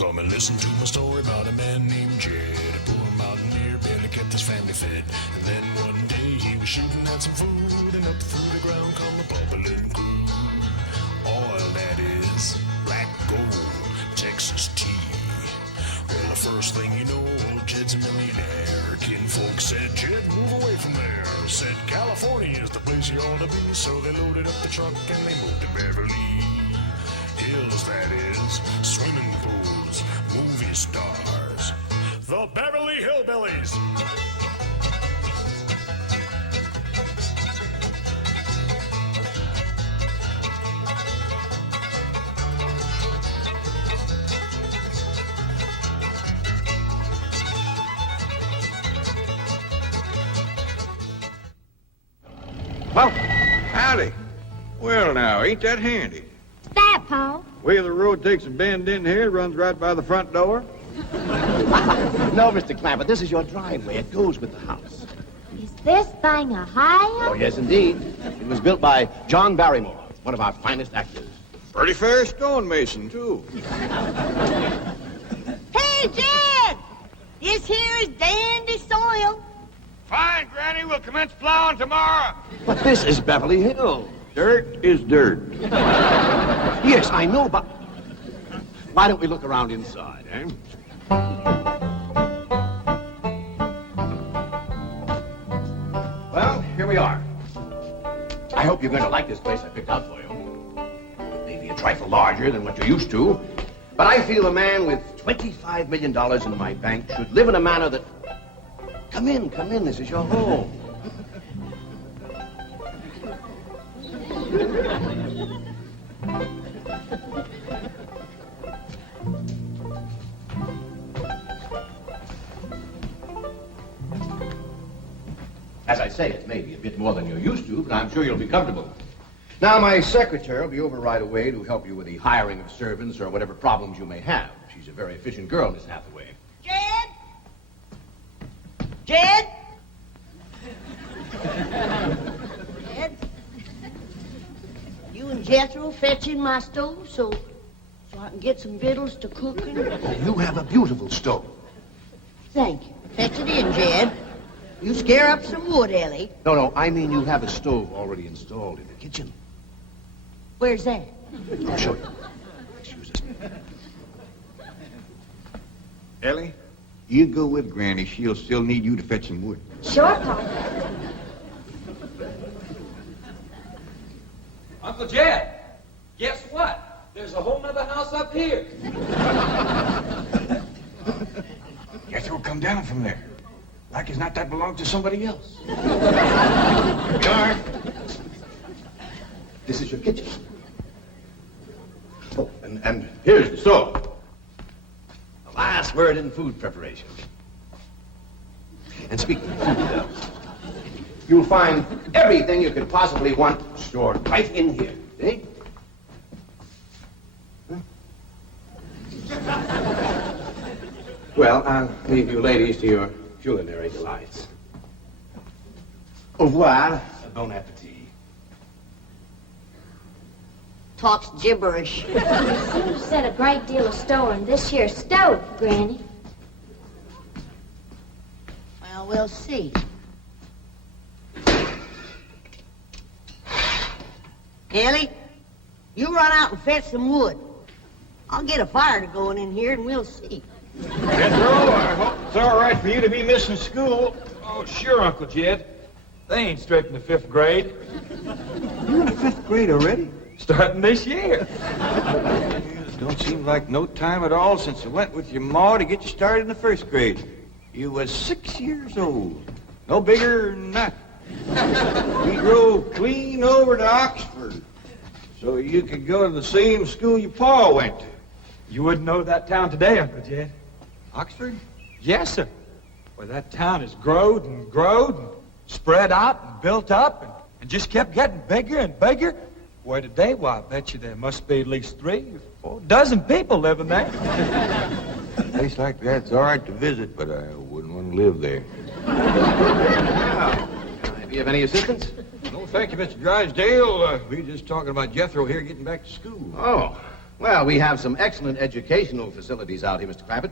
Come and listen to my story about a man named Jed. A poor mountaineer barely kept his family fed. And then one day he was shooting at some food, and up through the ground come a bubbling crude. Oil, that is, black gold, Texas tea. Well, the first thing you know, old Jed's a millionaire. Kinfolk said, Jed, move away from there. Said, California is the place you ought to be. So they loaded up the truck and they moved to Beverly Hills, that is, swimming pools, movie stars, the Beverly Hillbillies. Well, howdy. Well, now, ain't that handy? What's that, Pa? Way the road takes a bend in here, runs right by the front door. No, Mr. Clampett, this is your driveway. It goes with the house. Is this thing a high? Oh, yes, indeed. It was built by John Barrymore, one of our finest actors. Pretty fair stonemason, too. Hey, Jed! This here is dandy soil. Fine, Granny. We'll commence plowing tomorrow. But this is Beverly Hills. Dirt is dirt. Yes, I know, but why don't we look around inside, eh? Well, here we are. I hope you're going to like this place I picked out for you. Maybe a trifle larger than what you're used to, but I feel a man with $25 million in my bank should live in a manner that... Come in, this is your home. As I say, it may be a bit more than you're used to, but I'm sure you'll be comfortable. Now, my secretary will be over right away to help you with the hiring of servants or whatever problems you may have. She's a very efficient girl, Miss Hathaway. Jed? Jed? Jed? You and Jethro fetching my stove so I can get some victuals to cook in? Oh, you have a beautiful stove. Thank you. Fetch it in, Jed. You scare up some wood, Ellie. No, I mean you have a stove already installed in the kitchen. Where's that? I'll show you. Excuse us. Ellie, you go with Granny. She'll still need you to fetch some wood. Sure, Pa. Uncle Jed, guess what? There's a whole nother house up here. Jethro, come down from there. Like as not, that belongs to somebody else. Here we are. This is your kitchen. Oh, and here's the stove. The last word in food preparation. And speaking of food, you'll find everything you could possibly want stored right in here. See? Huh? Well, I'll leave you ladies to your culinary delights. Au revoir. Bon appetit. Talks gibberish. You set a great deal of store in this here stove, Granny. Well, we'll see. Ellie, you run out and fetch some wood. I'll get a fire to going in here and we'll see. Jethro, I hope it's all right for you to be missing school. Oh, sure, Uncle Jed. They ain't straight in the 5th grade. You're in the 5th grade already? Starting this year. Don't seem like no time at all since I went with your ma to get you started in the 1st grade. You was 6 years old. No bigger than that. We drove clean over to Oxford so you could go to the same school your pa went to. You wouldn't know that town today, Uncle Jed. Oxford? Yes, sir. Well, that town has growed and spread out and built up and just kept getting bigger and bigger. Where today, why, I bet you there must be at least 3 or 4 dozen people living there. A place like that's all right to visit, but I wouldn't want to live there. Do you have any assistance? No, thank you, Mr. Drysdale. We were just talking about Jethro here getting back to school. Oh, Well, we have some excellent educational facilities out here, Mr. Clappett.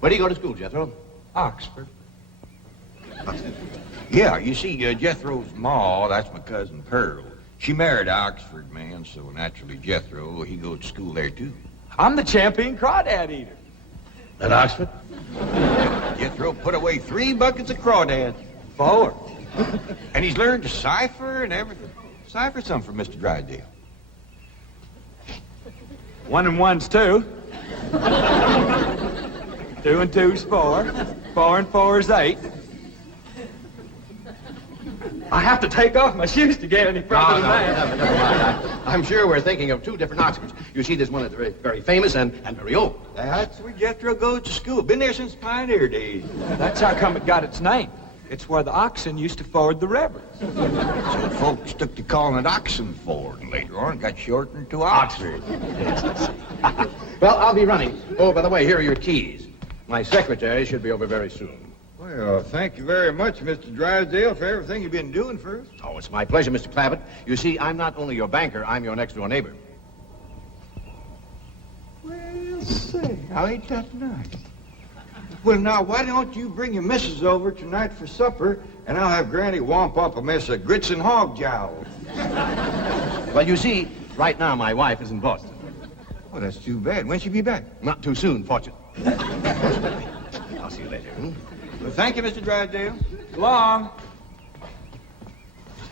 Where do you go to school, Jethro? Oxford. Yeah, you see, Jethro's ma, that's my cousin Pearl. She married an Oxford man, so naturally Jethro, he goes to school there, too. I'm the champion crawdad eater. At Oxford? Jethro put away 3 buckets of crawdads. 4. And he's learned to cipher and everything. Cipher some for Mr. Drysdale. 1 and 1's 2. 2 and 2's 4. 4 and 4's 8. I have to take off my shoes to get any further than that. Never mind. I'm sure we're thinking of 2 different Oxfords. You see, there's one that's very, very famous and very old. That's where Jethro goes to school. Been there since pioneer days. That's how come it got its name. It's where the oxen used to ford the river. So folks took to calling it Oxenford, and later on it got shortened to Oxford. Well, I'll be running. Oh, by the way, here are your keys. My secretary should be over very soon. Well, thank you very much, Mr. Drysdale, for everything you've been doing for us. Oh, it's my pleasure, Mr. Clappett. You see, I'm not only your banker, I'm your next-door neighbor. Well, say, now ain't that nice? Well, now, why don't you bring your missus over tonight for supper, and I'll have Granny womp up a mess of grits and hog jowl. Well, you see, right now my wife is in Boston. Well, that's too bad. When'll she be back? Not too soon, fortunately. I'll see you later. Well, thank you, Mr. Drysdale. So long.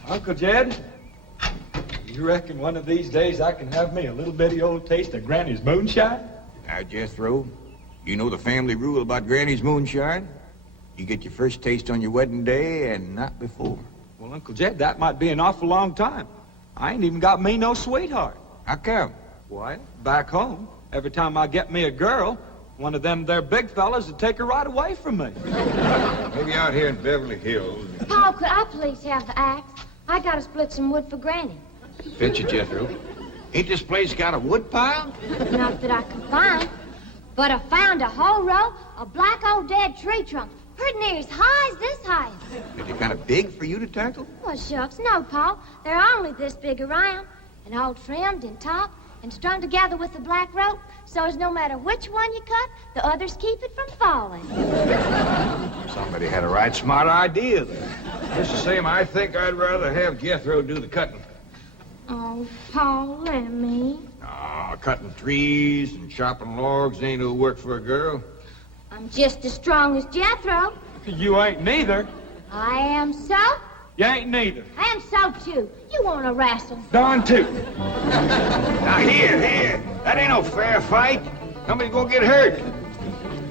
Uncle Jed, you reckon one of these days I can have me a little bitty old taste of Granny's moonshine? Now, Jethro, you know the family rule about Granny's moonshine? You get your first taste on your wedding day and not before. Well, Uncle Jed, that might be an awful long time. I ain't even got me no sweetheart. How come? Why, back home, every time I get me a girl, one of them there big fellas would take her right away from me. Maybe out here in Beverly Hills. Paul, could I please have the axe? I gotta split some wood for Granny. Fetch it, Jethro. Ain't this place got a wood pile? Not that I can find, but I found a whole row of black old dead tree trunks, pretty near as high as this height. Are they kind of big for you to tackle? Well, shucks, no, Paul. They're only this big around, and all trimmed and topped and strung together with the black rope, so as no matter which one you cut, the others keep it from falling. Somebody had a right smart idea there. Just the same, I think I'd rather have Jethro do the cutting. Oh, Paul, let me. Cutting trees and chopping logs ain't no work for a girl. I'm just as strong as Jethro. You ain't neither. I am so. You ain't neither. I am so, too. You want to wrestle? Darn too. Now, here. That ain't no fair fight. Somebody's gonna get hurt.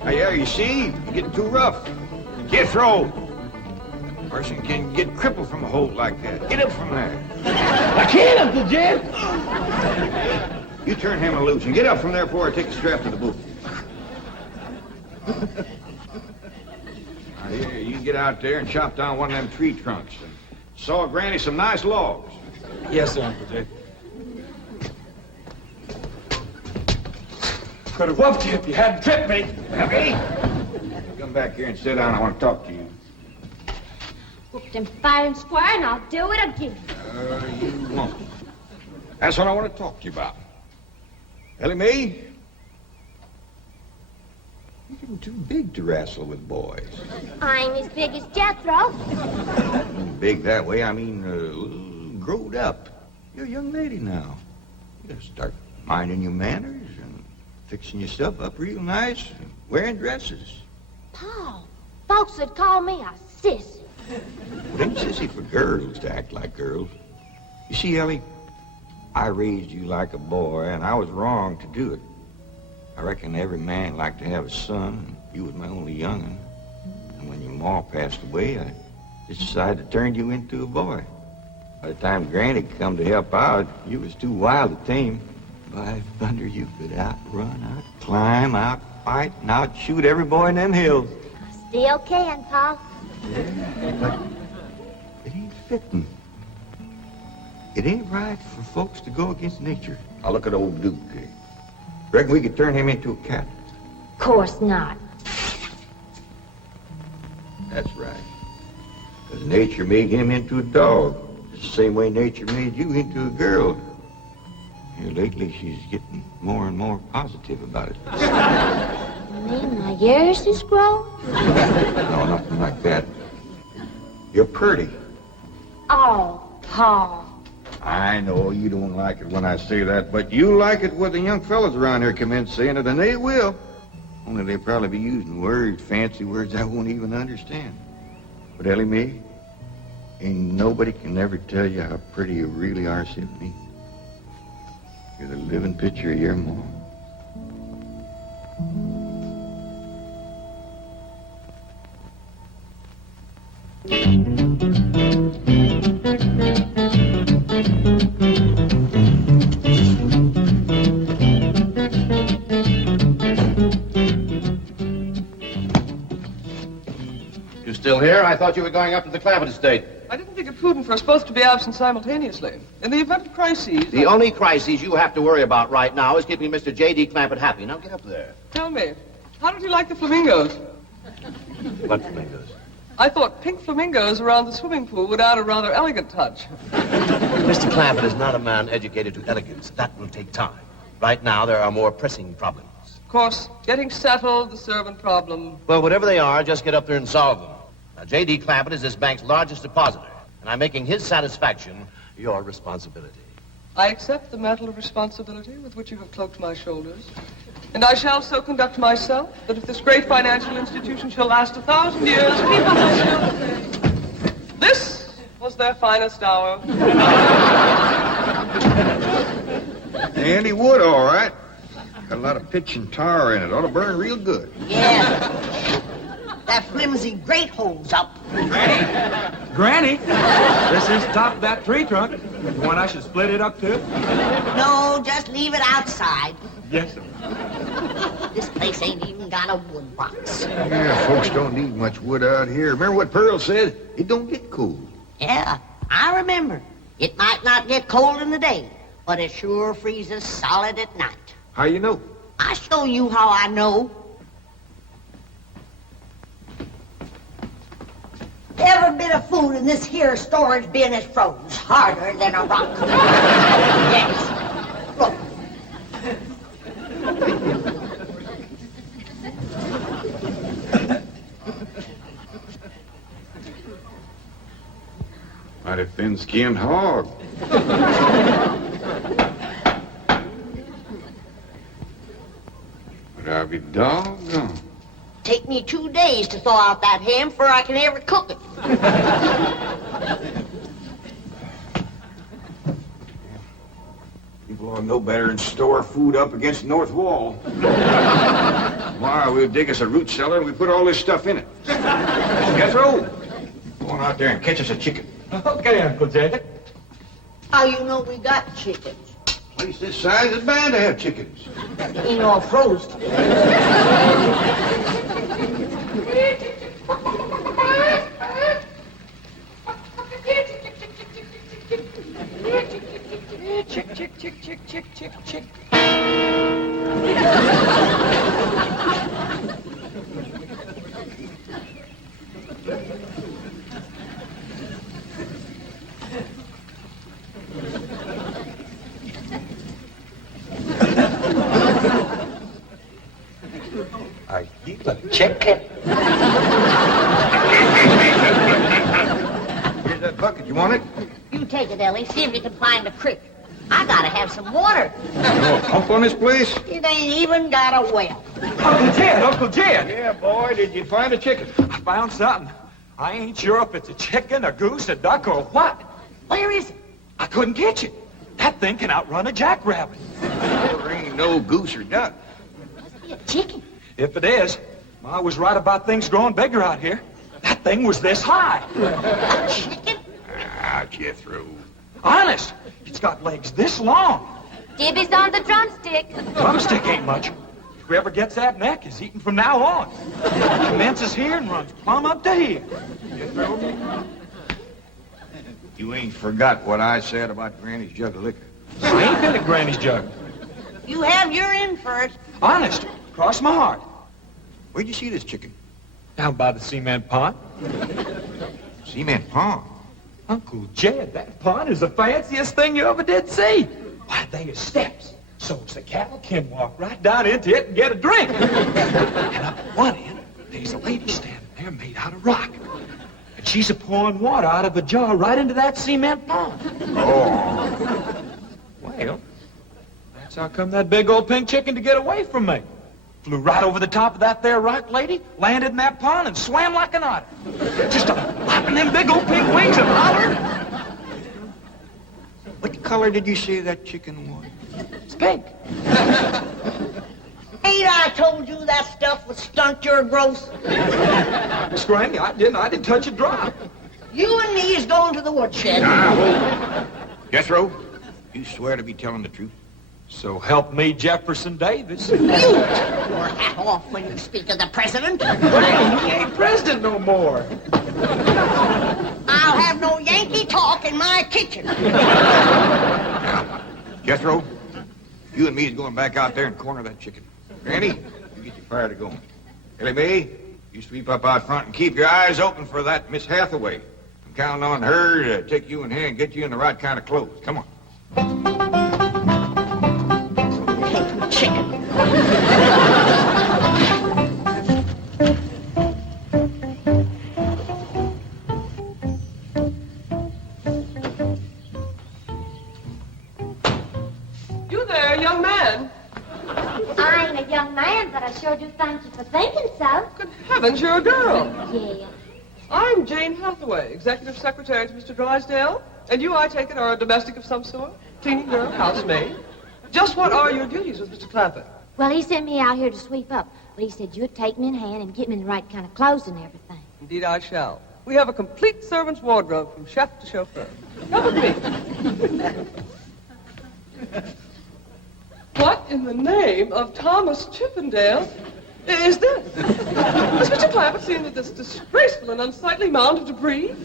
Now, yeah, you see, you're getting too rough. Jethro. A person can get crippled from a hold like that. Get up from there. I can't, Uncle Jed. You turn him loose and get up from there before I take the strap to the boot. Now, here, you get out there and chop down one of them tree trunks and saw Granny some nice logs. Yes, sir, Uncle Jed. Could have whooped you if you hadn't tripped me. Heavy? Come back here and sit down. I want to talk to you. Whooped him fair and square, and I'll do it again. You won't. That's what I want to talk to you about. Ellie Mae, you're getting too big to wrestle with boys. I ain't as big as Jethro. Big that way, I mean, growed up. You're a young lady now. You gotta start minding your manners and fixing your stuff up real nice and wearing dresses. Paul, folks would call me a sissy. It ain't sissy for girls to act like girls. You see, Ellie, I raised you like a boy, and I was wrong to do it. I reckon every man liked to have a son, and you was my only young'un. And when your ma passed away, I just decided to turn you into a boy. By the time Granny come to help out, you was too wild to tame. By thunder, you could outrun, out-climb, out-fight, and out-shoot every boy in them hills. I still can, Paul. Yeah, but it ain't fitting. It ain't right for folks to go against nature. Now look at old Duke here. Reckon we could turn him into a cat? Of course not. That's right. Because nature made him into a dog. Just the same way nature made you into a girl. Here lately, she's getting more and more positive about it. You mean my ears is growing? No, nothing like that. You're pretty. Oh, Paul. I know you don't like it when I say that, but you like it when the young fellas around here come in saying it, and they will. Only they'll probably be using words, fancy words I won't even understand. But Ellie Mae, ain't nobody can ever tell you how pretty you really are except me. You're the living picture of your mom. You still here? I thought you were going up to the Clampett estate. I didn't think it prudent for us both to be absent simultaneously. In the event of crises... The only crises you have to worry about right now is keeping Mr. J.D. Clampett happy. Now get up there. Tell me, how did you like the flamingos? What flamingos? I thought pink flamingos around the swimming pool would add a rather elegant touch. Mr. Clampett is not a man educated to elegance. That will take time. Right now, there are more pressing problems. Of course, getting settled, the servant problem. Well, whatever they are, just get up there and solve them. Now, J.D. Clampett is this bank's largest depositor, and I'm making his satisfaction your responsibility. I accept the mantle of responsibility with which you have cloaked my shoulders. And I shall so conduct myself that if this great financial institution shall last 1,000 years, people will still say, this was their finest hour. Handy wood, all right. Got a lot of pitch and tar in it. Ought to burn real good. Yeah. That flimsy grate holds up. Granny, this is top of that tree trunk. You want I should split it up too? No, just leave it outside. Yes, sir. This place ain't even got a wood box. Yeah, folks don't need much wood out here. Remember what Pearl said? It don't get cold. Yeah, I remember. It might not get cold in the day, but it sure freezes solid at night. How you know? I'll show you how I know. Every bit of food in this here storage bin is froze harder than a rock. Yes. Look. Mighty thin-skinned hog. But I'll be doggone. Take me 2 days to thaw out that ham before I can ever cook it. People ought to know better than store food up against the north wall. Tomorrow we'll dig us a root cellar and we put all this stuff in it. Jethro, go on out there and catch us a chicken. Okay, Uncle Jay. How you know we got chickens? Place this size is bound to have chickens. Ain't all frozen. Chick, chick, chick, chick, chick, chick, chick. I keep a chicken. Here's that bucket. You want it? You take it, Ellie. See if you can find a creek. I gotta have some water. You know a pump on this place? It ain't even got a well. Uncle Jed, Uncle Jed. Yeah, boy. Did you find a chicken? I found something. I ain't sure if it's a chicken, a goose, a duck, or what. Where is it? I couldn't catch it. That thing can outrun a jackrabbit. There ain't no goose or duck. Must be a chicken. If it is, Ma was right about things growing bigger out here. That thing was this high. A chicken? Ah, Jethro. Honest, it's got legs this long. Gibby's on the drumstick. Drumstick ain't much. Whoever gets that neck is eating from now on. It commences here and runs plumb up to here. You ain't forgot what I said about Granny's jug of liquor. I ain't been at Granny's jug. You have your in for it. Honest, cross my heart. Where'd you see this chicken? Down by the cement pond. Cement pond. Uncle Jed, that pond is the fanciest thing you ever did see. Why, they is steps. So's the cattle can walk right down into it and get a drink. And up at one end, there's a lady standing there made out of rock. And she's a-pouring water out of a jar right into that cement pond. Oh. Well, that's how come that big old pink chicken to get away from me. Flew right over the top of that there rock lady, landed in that pond, and swam like an otter. Just flapping them big old pink wings and hollering. What color did you say that chicken was? It's pink. Ain't I told you that stuff would stunt your growth? Miss Granny, I didn't touch a drop. You and me is going to the woodshed. Jethro, you swear to be telling the truth? So help me, Jefferson Davis. You take your hat off when you speak of the president. Well, he ain't president no more. I'll have no Yankee talk in my kitchen. Jethro, you and me is going back out there and corner that chicken. Granny, you get your fire to going. Ellie Mae, you sweep up out front and keep your eyes open for that Miss Hathaway. I'm counting on her to take you in hand and get you in the right kind of clothes. Come on. Hey, chicken. You there, young man. I ain't a young man, but I sure do thank you for thinking so. Good heavens, you're a girl. Yeah. I'm Jane Hathaway, executive secretary to Mr. Drysdale. And you, I take it, are a domestic of some sort? Cleaning girl, housemaid? Just what are your duties with Mr. Clampett? Well, he sent me out here to sweep up, but he said you'd take me in hand and get me in the right kind of clothes and everything. Indeed, I shall. We have a complete servant's wardrobe from chef to chauffeur. Come with me. What in the name of Thomas Chippendale is this? Has Mr. Clampett seen this disgraceful and unsightly mound of debris?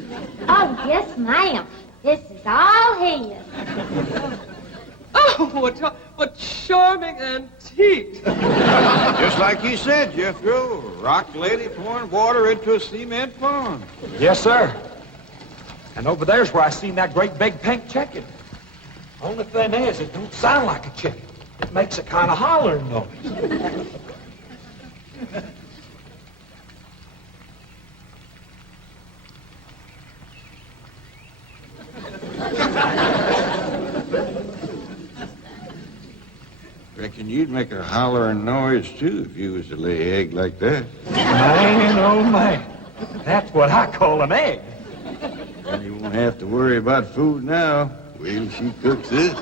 Oh, yes, ma'am. This is all his. Oh, what charming antique. Just like you said, Jethro. Rock lady pouring water into a cement pond. Yes, sir. And over there's where I seen that great big pink chicken. Only thing is, it don't sound like a chicken. It makes a kind of hollering noise. Reckon you'd make a hollering noise, too, if you was to lay egg like that. Man, oh, man. That's what I call an egg. And you won't have to worry about food now. Wait till she cooks this.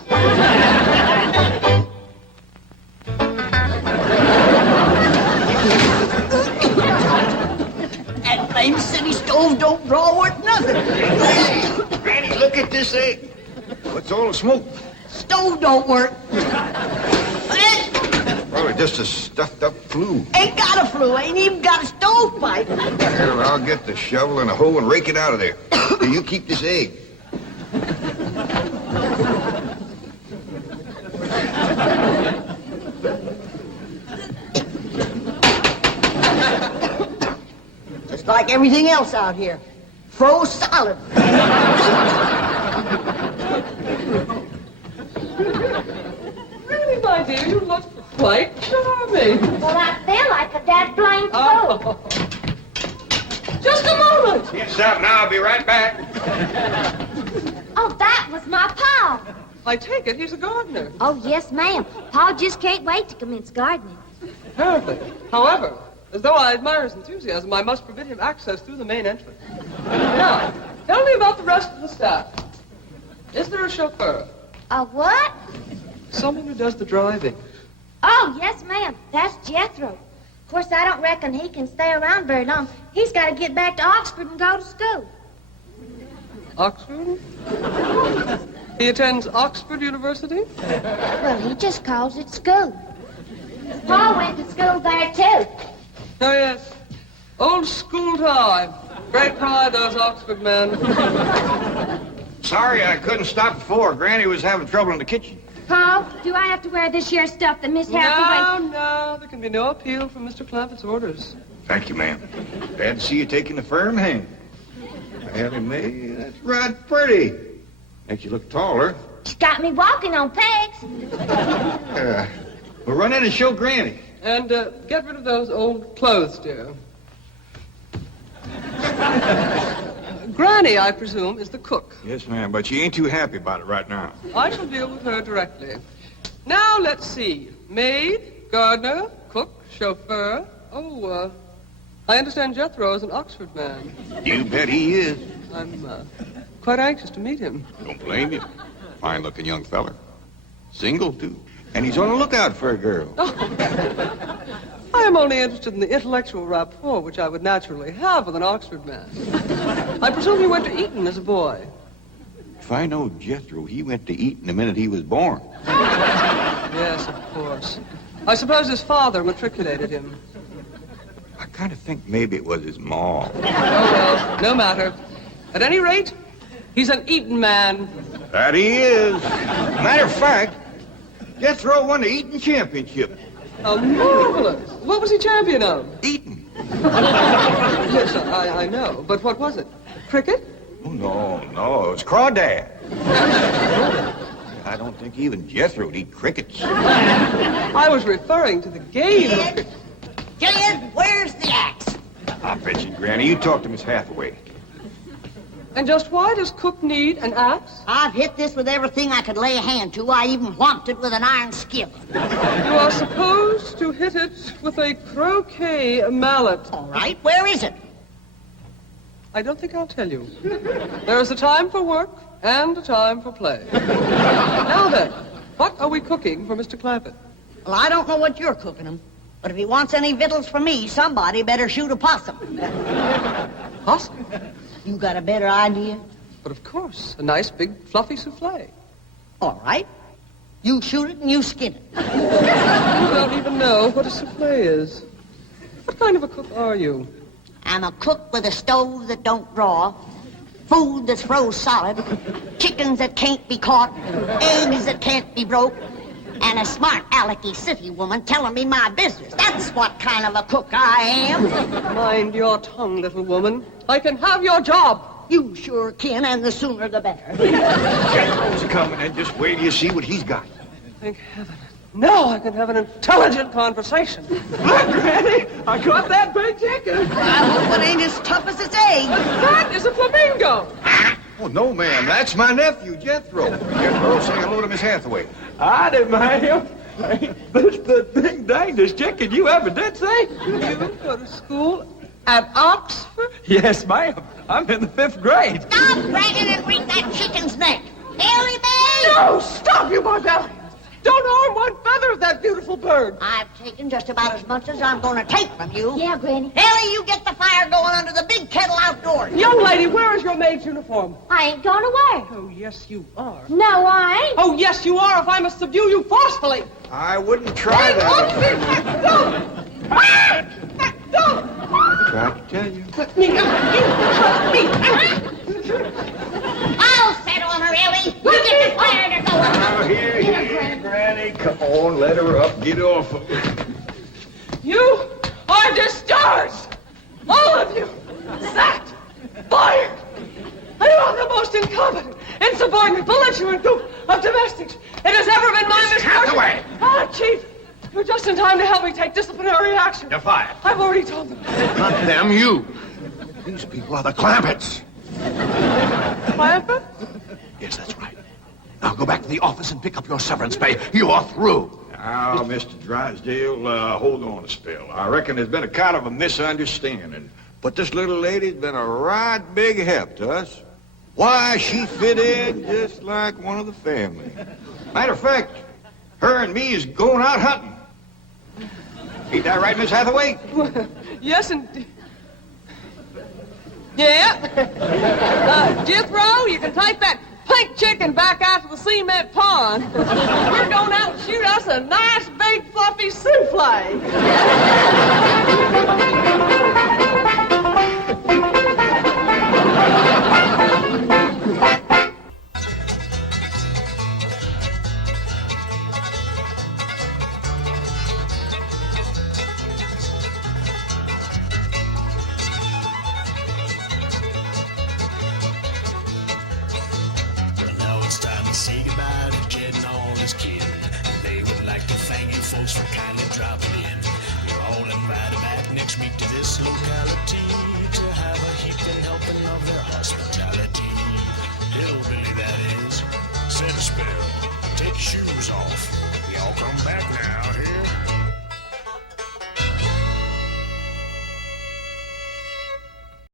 That blame city stove don't draw worth nothing. Granny, look at this egg. What's all the smoke? Stove don't work. Probably just a stuffed-up flue. Ain't got a flue, ain't even got a stovepipe. Well, I'll get the shovel and a hoe and rake it out of there. Here, you keep this egg. Just like everything else out here. Froze solid. Really, my dear, you look quite charming. Well, I feel like a dead blamed fool. Oh. Just a moment. Get some now. I'll be right back. Oh, that was my Pa. I take it he's a gardener. Oh, yes, ma'am. Pa just can't wait to commence gardening. Apparently. However, as though I admire his enthusiasm, I must forbid him access through the main entrance. Now, tell me about the rest of the staff. Is there a chauffeur? A what? Someone who does the driving. Oh, yes, ma'am. That's Jethro. Of course, I don't reckon he can stay around very long. He's got to get back to Oxford and go to school. Oxford? He attends Oxford University? Well, he just calls it school. Pa went to school there, too. Oh, yes. Old school time. Great pride, those Oxford men. Sorry I couldn't stop before. Granny was having trouble in the kitchen. Pa, do I have to wear this here stuff that Miss Hathaway... No, there can be no appeal from Mr. Clampett's orders. Thank you, ma'am. Glad to see you taking a firm hand. Ellie Mae, that's right pretty. Makes you look taller. She's got me walking on pegs. We'll run in and show Granny. And get rid of those old clothes, dear. Granny, I presume, is the cook. Yes, ma'am, but she ain't too happy about it right now. I shall deal with her directly. Now, let's see. Maid, gardener, cook, chauffeur. Oh, I understand Jethro is an Oxford man. You bet he is. I'm quite anxious to meet him. Don't blame you. Fine-looking young feller. Single, too. And he's on the lookout for a girl. I am only interested in the intellectual rapport which I would naturally have with an Oxford man. I presume you went to Eton as a boy. If I know Jethro, he went to Eton the minute he was born. Yes, of course. I suppose his father matriculated him. I kind of think maybe it was his ma. Oh, well, no matter. At any rate, he's an Eton man. That he is. Matter of fact, Jethro won the Eton championship. Oh, marvelous. What was he champion of? Eton. Yes, I know. But what was it? Cricket? Oh, no, it was crawdad. I don't think even Jethro'd eat crickets. I was referring to the game of Kid, Kid, where's the axe? I'll bet you, Granny. You talk to Miss Hathaway. And just why does Cook need an axe? I've hit this with everything I could lay a hand to. I even whomped it with an iron skillet. You are supposed to hit it with a croquet mallet. All right, where is it? I don't think I'll tell you. There is a time for work and a time for play. Now then, what are we cooking for Mr. Clampett? Well, I don't know what you're cooking him, but if he wants any victuals from me, somebody better shoot a possum. Possum? You got a better idea? But of course, a nice big fluffy souffle. All right. You shoot it and you skin it. You don't even know what a souffle is. What kind of a cook are you? I'm a cook with a stove that don't draw, food that's froze solid, chickens that can't be caught, eggs that can't be broke, and a smart alecky city woman telling me my business. That's what kind of a cook I am. Mind your tongue, little woman. I can have your job. You sure can, and the sooner the better. Jethro's coming, and just wait till you see what he's got. Thank heaven. Now I can have an intelligent conversation. Look, Granny, I caught that big chicken. I hope it ain't as tough as its egg. That is a flamingo. Oh, no, ma'am. That's my nephew, Jethro. Jethro, say hello to Miss Hathaway. I didn't mind him. This the ding dangest chicken you ever did see. You go to school at Oxford? Yes, ma'am. I'm in the 5th grade. Stop dragging and wring that chicken's neck. Ellie Mae! No, stop, you barbarians. Don't harm one feather of that beautiful bird. I've taken just about as much as I'm going to take from you. Yeah, Granny. Ellie, you get the fire going under the big kettle outdoors. Young lady, where is your maid's uniform? I ain't going away. Oh, yes, you are. No, I ain't. Oh, yes, you are, if I must subdue you forcefully. I wouldn't try Hang that. on to me. Don't. Tried to tell you. Let me out. You trust me. I'll set on her, Ellie. You get the fire to go. Now, here, Granny. Come on, let her up. Get off of her. You are discharged. All of you. Sacked. Fired. You are the most incompetent, insubordinate, belligerent group of domestics it has ever been my misfortune. Hathaway! Ah, Chief, you're just in time to help me take disciplinary action. You're fired. I've already told them. Not them, you. These people are the Clampetts. Clampett? Yes, that's right. Now go back to the office and pick up your severance pay. You are through. Now, Mr. Drysdale, hold on a spell. I reckon there's been a kind of a misunderstanding. But this little lady's been a right big help to us. Why, she fit in just like one of the family. Matter of fact, her and me is going out hunting. Ain't that right, Miss Hathaway? Yes, indeed. Yeah. Jethro, you can take that pink chicken back out to the cement pond. We're going out and shoot us a nice, big, fluffy souffle. Well, now it's time to say goodbye folks for kindly dropping in. You're all invited back next week to this locality to have a heaping helping of their hospitality. Hillbillies